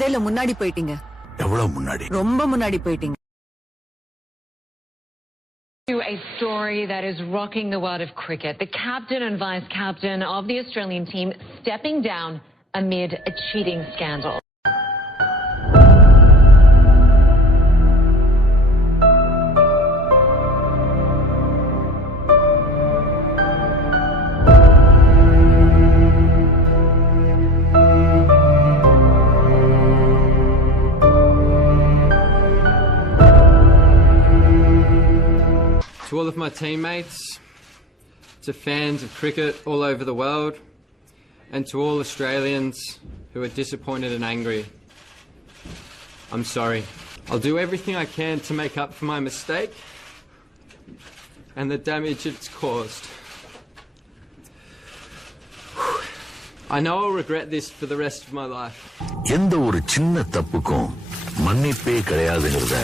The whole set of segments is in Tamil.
பாதையில முன்னாடி போயிட்டீங்க. எவ்வளவு முன்னாடி? ரொம்ப முன்னாடி போயிட்டீங்க. A story that is rocking the world of cricket. The captain and vice captain of the Australian team stepping down amid a cheating scandal. To all of my teammates, to fans of cricket all over the world, and to all Australians who are disappointed and angry, I'm sorry. I'll do everything I can to make up for my mistake and the damage it's caused. I know I'll regret this for the rest of my life. எந்த ஒரு சின்ன தப்புக்கும் மன்னிப்பே கிடையாதுங்கிறத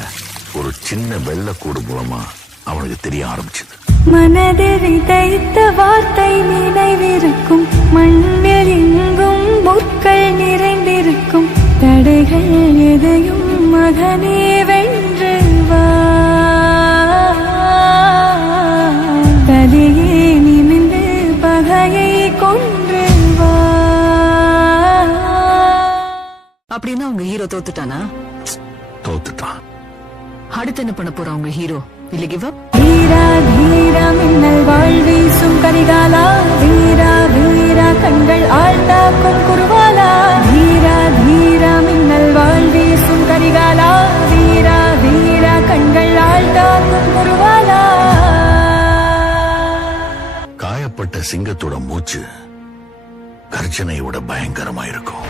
ஒரு சின்ன வெள்ளக்கூடு மூலமா அவனுக்கு தெரிய ஆரம்பிச்சது. மனதை விதைத்த வார்த்தை நினைவிருக்கும், மண்ணில் எங்கும் முற்கள் நிறைந்திருக்கும், தடைகள் எதையும் மகனே வென்று வா, தலையே நிமிர்ந்து பகையை கொன்று வா. அப்படின்னா உங்க ஹீரோ தோத்துட்டானா? தோத்துட்டான். அடுத்து என்ன பண்ண போறான் உங்க hero? Will you give up? வீரா வீரா மின்னல் வாழ் வீசும் கரிகாலா, வீரா வீரா கண்கள் ஆழ்ந்தாக்கும் குருவாலா, வீரா வீரா மின்னல் வாழ் வீசும் கரிகாலா, வீரா வீரா கண்கள் ஆழ்ந்தாக்கும் குருவாலா. காயப்பட்ட சிங்கத்தோட மூச்சு கர்ஜனையோட பயங்கரமா இருக்கும்.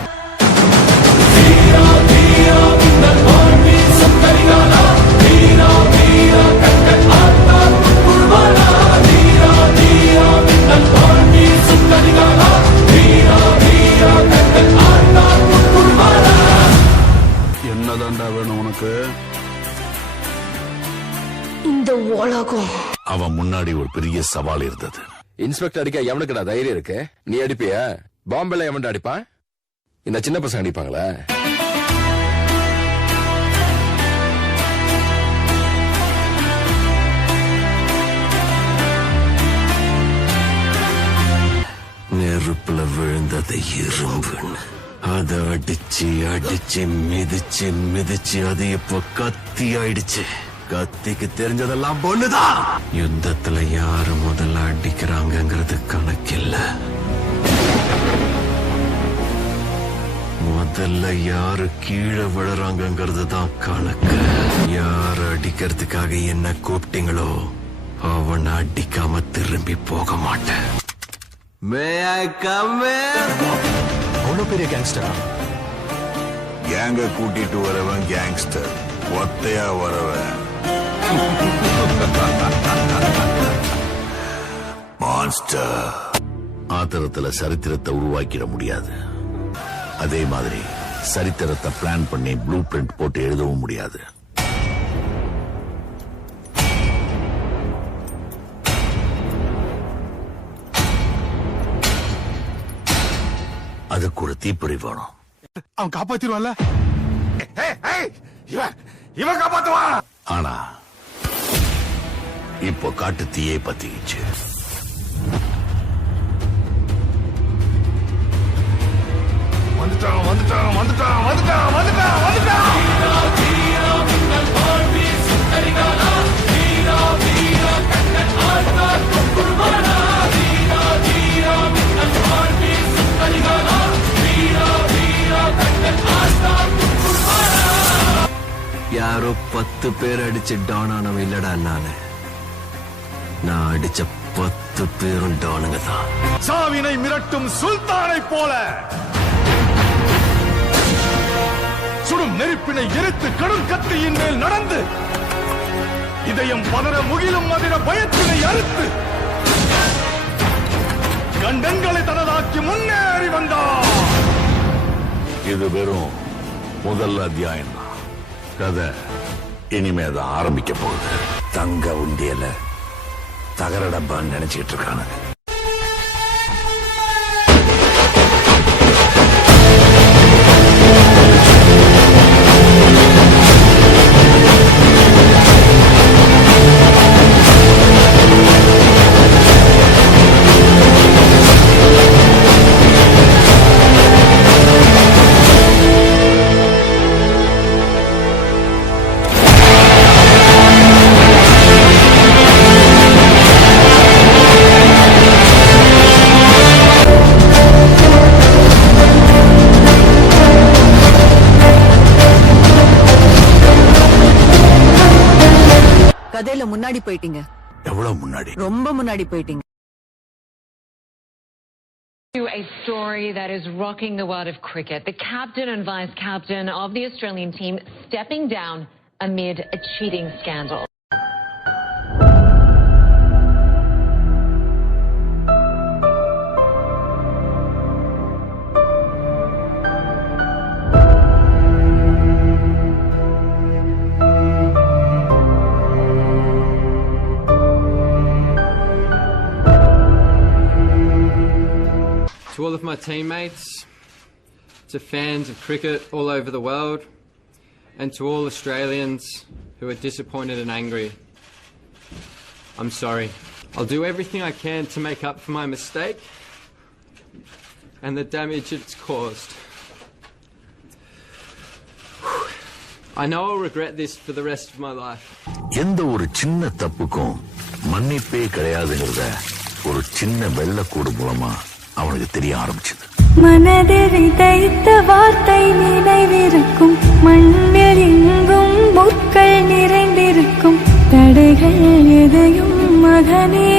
வீரா வீரா மின்னல் வாழ் வீசும் கரிகாலா, வீரா வீரா கண்கள் ஆழ்ந்தாக்கும் குருவாலா, வீரா வீரா மின்னல் வாழ் வீசும் கரிகாலா, வீரா வீரா கண்கள் ஆழ்ந்தாக்கும் குருவாலா. என்னதாண்டா வேணும் உனக்கு? இந்த உலகம். அவன் முன்னாடி ஒரு பெரிய சவால் இருந்தது. இன்ஸ்பெக்டர் அடிக்க எவனுக்குடா தைரியம் இருக்கு? நீ அடிப்பியா? பாம்பேல எவன்டா அடிப்பான்? இந்த சின்ன பசங்க அடிப்பாங்களா? நெருப்புல விழுந்தது இரும்புன்னு அதை அடிச்சு அடிச்சு மிதிச்சு மிதிச்சு அது இப்ப கத்தி ஆயிடுச்சு. கத்திக்கு தெரிஞ்சதெல்லாம் பொண்ணுதான். யுத்தத்துல யாரு முதல்ல அடிக்கிறாங்கிறது கணக்கில்ல, முதல்ல யாரு கீழே விழுறாங்கிறது தான் கணக்கு. யாரு அடிக்கிறதுக்காக என்ன கூப்பிட்டீங்களோ அவனை அடிக்காம திரும்பி போக மாட்டேன். அவ்வளவு பெரிய கேங்ஸ்டரா? கேங்க கூட்டிட்டு வரவன் கேங்ஸ்டர், ஒத்தையா வரவன் மான்ஸ்டர். ஆத்திரத்துல சரித்திரத்தை உருவாக்கிட முடியாது, அதே மாதிரி சரித்திரத்தை பிளான் பண்ணி ப்ளூ பிரிண்ட் போட்டு எழுதவும் முடியாது. அதுக்கு ஒரு தீப்பொறி வேணும். அவன் காப்பாத்திடுவான்ல? இவன் காப்பாத்துவான். ஆனா இப்போ காட்டு தீயை பத்திக்கிச்சு. வந்துட்டான் வந்துட்டான் வந்துட்டான் வந்துட்டான் வந்துட்டான் வந்துட்டான். யாரோ 10 பேர் அடிச்சு டானானவன் இல்லடா நானு. நான் அடிச்ச 10 பேரும் டானுங்க தான். சாவினை மிரட்டும் சுல்தானை போல சுடும் நெருப்பினை எரித்து கடும் கத்தியின் மேல் நடந்து இதயம் பதற முகிலும் அதிர பயத்தினை அறுத்து கண்டங்களை தனதாக்கி முன்னேறி வந்தார். இது வெறும் முதல் அத்தியாயம் தான். கதை இனிமேதான் ஆரம்பிக்க போகுது. தங்க உண்டியல தகர டப்பான்னு நினைச்சிட்டு இருக்கானுங்க. முன்னாடி போயிட்டீங்க. எவ்வளவு முன்னாடி? ரொம்ப முன்னாடி போயிட்டீங்க. A story that is rocking the world of cricket. The captain and vice captain of the Australian team stepping down amid a cheating scandal. To all of my teammates, to fans of cricket all over the world, and to all Australians who are disappointed and angry, I'm sorry. I'll do everything I can to make up for my mistake and the damage it's caused. I know I'll regret this for the rest of my life. எந்த ஒரு சின்ன தப்புக்கும் மன்னிப்பே கிடையாதுங்கிறத ஒரு சின்ன வெள்ளக்கூடு மூலமா அவனுக்கு தெரிய ஆரம்பிச்சது. மனதில் விதைத்த வார்த்தை நினைவிருக்கும், மண்ணில் எங்கும் முற்கள் நிறைந்திருக்கும், தடைகள் எதையும் மகனே